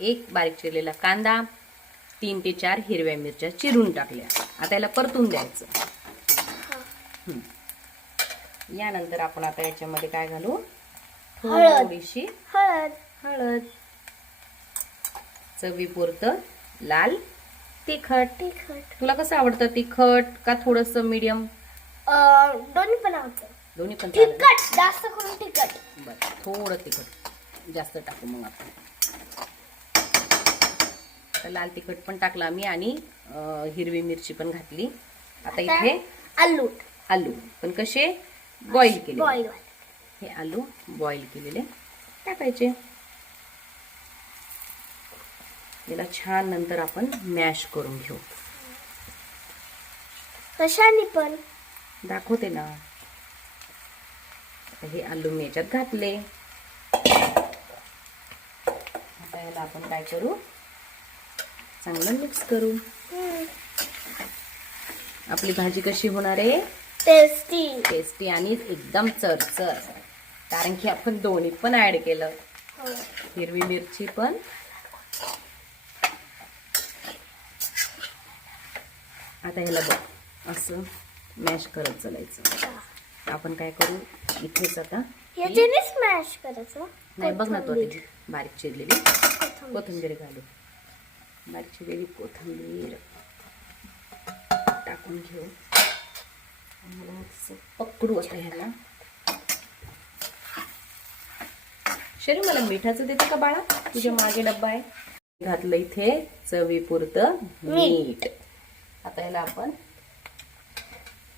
एक बारीक चिरलेला कांदा, 3 ते 4 हिरव्या मिरच्या चिरून टाकल्या. आता याला परतून द्यायचं. यानंतर आपण आता याच्यामध्ये काय घालू? थोडीशी हळद, चवीपुरतं लाल तिखट. तुला कसं आवडतं, तिखट का थोडस मीडियम? दोन्ही पण आवडतं. दोन्ही पण तिखट जास्त करून तिखट. बरं, थोडं तिखट जास्त टाकू. मग आपण लाल तिखट पण टाकलं आम्ही आणि हिरवी मिरची पण घातली. आता इथे आलू पण कसे बॉईल केले, हे आलू बॉईल केलेले टाकायचे. याला छान नंतर आपण मॅश करून घेऊ. कशाने पण दाखवते ना. हे आलू मी याच्यात घातले. आता याला आपण काय करू? चांगलं मिक्स करू. आपली भाजी कशी होणार आहे? टेस्टी आणि एकदम चरचर. कारण की आपण दोन्ही पण ऍड केलं, हिरवी मिरची पण. आता ह्याला बघ असं मॅश करत चालायचं. आपण काय करू इथेच आता याच्याने स्मॅश करायचं. नाही बघ ना, तो बारीक चिरलेली कोथिंबीर घालू. बारीक चिरलेली कोथिंबीर टाकून घेऊ. मला पकडू आता ह्याला. शरी मला मिठाचं देते का बाळा? तुझ्या मागे डब्बा आहे. घातलं इथे चवीपुरतं मीठ. आता ह्याला आपण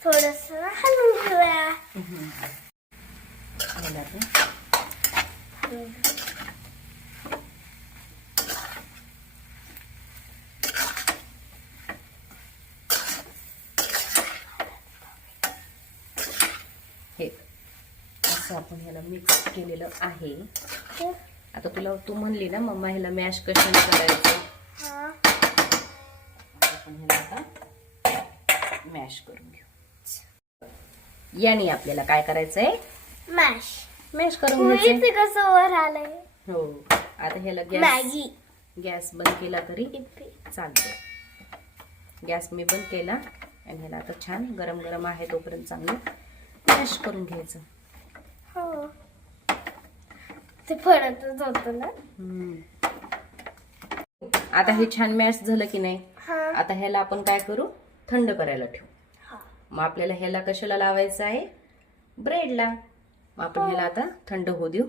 थोडस हलवून घेऊया. हे असं आपण ह्याला मिक्स केलेलं आहे. आता तू म्हणली ना मम्मा ह्याला मॅश कशाने करायचं, आपण ह्याला आता मॅश करून घेऊ. याने आपल्याला काय करायचंय? मॅश करून घ्यायचंय. कसं वर आलंय? हो. आता ह्याला गॅस बंद केला तरी चालतो. गॅस मी बंद केला आणि ह्याला आता छान गरम गरम आहे तोपर्यंत चांगलं मॅश करून घ्यायचं. हो, ते फळतच होतं ना. आता हे छान मॅश झालं की नाही? आता ह्याला आपण काय करू? थंड करायला ठेवू. मग आपल्याला ह्याला कशाला लावायचं आहे? ब्रेडला. मग आपण ह्याला आता थंड होऊ देऊ.